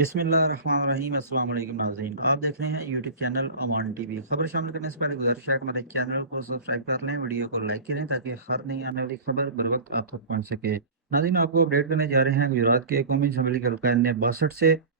بسم اللہ الرحمن الرحیم۔ السلام علیکم ناظرین، آپ دیکھ رہے ہیں یوٹیوب چینل امان ٹی وی۔ خبر شامل کرنے سے پہلے گزارش ہے کہ ہمارے چینل کو سبسکرائب کر لیں، ویڈیو کو لائک کریں تاکہ ہر نئی آنے والی خبر بر وقت آپ تک پہنچ سکے۔ ناظرین، آپ کو اپڈیٹ کرنے جا رہے ہیں گجرات کے قومی اسمبلی کے حلقہ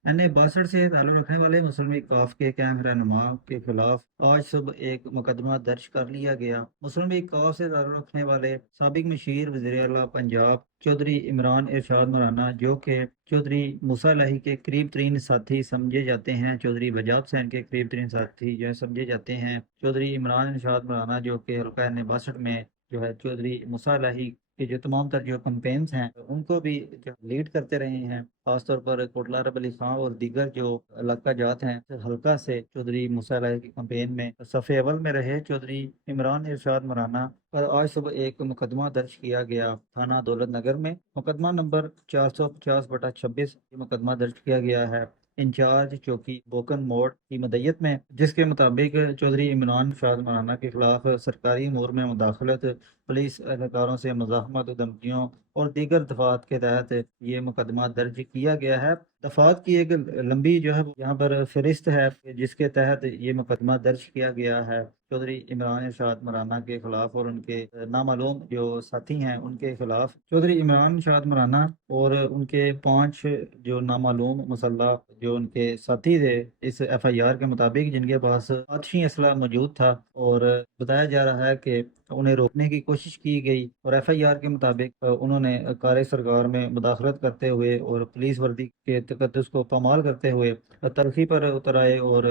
این اے 62 سے تعلق رکھنے والے مسلم کاف کے اہم رہنما کے خلاف آج صبح ایک مقدمہ درج کر لیا گیا۔ مسلم کاف سے تعلق رکھنے والے سابق مشیر وزیر اعلیٰ پنجاب چودھری عمران ارشاد مولانا، جو کہ چودھری موسیٰ الہی کے قریب ترین ساتھی سمجھے جاتے ہیں، چودھری بجاج حسین کے قریب ترین ساتھی جو ہے سمجھے جاتے ہیں، چودھری عمران ارشاد مولانا جو کہ حلقہ این اے 62 میں جو ہے چودھری موسیٰ الہی کے جو تمام تر جو کمپینز ہیں ان کو بھی جو لیڈ کرتے رہے ہیں، خاص طور پر کوٹلہ رب علی خان اور دیگر جو علاقہ جات ہیں حلقہ سے چودھری موسیٰ الہی کی کمپین میں صف اول میں رہے۔ چودھری عمران ارشاد مولانا پر آج صبح ایک مقدمہ درج کیا گیا تھانہ دولت نگر میں، مقدمہ نمبر 450/26 یہ مقدمہ درج کیا گیا ہے انچارج چوکی بوکن موڑ کی مدعیت میں، جس کے مطابق چودھری عمران ارشاد مولانا کے خلاف سرکاری امور میں مداخلت، پولیس اہلکاروں سے مزاحمت، دھمکیوں اور دیگر دفعات کے تحت یہ مقدمہ درج کیا گیا ہے۔ دفعات کی ایک لمبی جو ہے یہاں پر فہرست ہے جس کے تحت یہ مقدمہ درج کیا گیا ہے چودھری عمران ارشاد مولانا کے خلاف اور ان کے نامعلوم جو ساتھی ہیں ان کے خلاف۔ چودھری عمران ارشاد مولانا اور ان کے 5 جو نامعلوم مسلح جو ان کے ساتھی تھے اس ایف آئی آر کے مطابق، جن کے پاس آتشی اسلحہ موجود تھا، اور بتایا جا رہا ہے کہ انہیں روکنے کی کوشش کی گئی، اور ایف آئی آر کے مطابق انہوں نے کار سرکار میں مداخلت کرتے ہوئے اور پولیس وردی کے تقدس کو پامال کرتے ہوئے تلخی پر اتر آئے، اور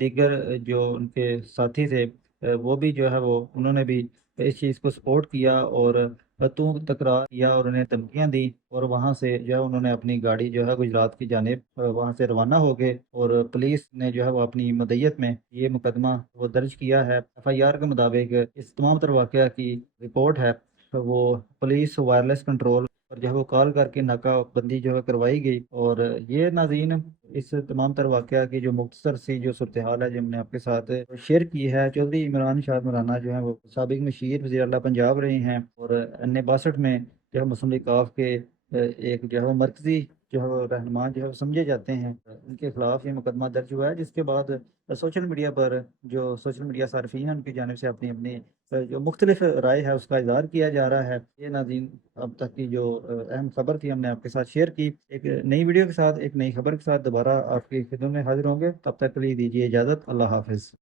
دیگر جو ان کے ساتھی تھے وہ بھی جو ہے انہوں نے بھی اس چیز کو سپورٹ کیا اور تکرار کیا اور انہیں دھمکیاں دی، اور وہاں سے جو ہے انہوں نے اپنی گاڑی جو ہے گجرات کی جانب وہاں سے روانہ ہو گئے، اور پولیس نے جو ہے وہ اپنی مدعیت میں یہ مقدمہ وہ درج کیا ہے۔ ایف آئی آر کے مطابق اس تمام تر واقعہ کی رپورٹ ہے وہ پولیس وائرلیس کنٹرول اور جو ہے وہ کال کر کے ناکہ بندی جو ہے کروائی گئی، اور یہ ناظرین اس تمام تر واقعہ کی جو مختصر سی جو صورتحال ہے جو ہم نے آپ کے ساتھ شیئر کی ہے۔ چودھری عمران شاہ مولانا جو ہیں وہ سابق مشیر وزیر اعلیٰ پنجاب رہے ہیں، اور این اے 62 میں جو ہے مسلم لیگ کاف کے ایک جو ہے وہ مرکزی جو ہے وہ رہنما جو ہے وہ سمجھے جاتے ہیں، ان کے خلاف یہ مقدمہ درج ہوا ہے، جس کے بعد سوشل میڈیا پر جو سوشل میڈیا صارفین ہیں ان کی جانب سے اپنی اپنی جو مختلف رائے ہے اس کا اظہار کیا جا رہا ہے۔ یہ ناظرین اب تک کی جو اہم خبر تھی ہم نے آپ کے ساتھ شیئر کی۔ ایک نئی ویڈیو کے ساتھ، ایک نئی خبر کے ساتھ دوبارہ آپ کی خدمت میں حاضر ہوں گے، تب تک کے لیے دیجیے اجازت۔ اللہ حافظ۔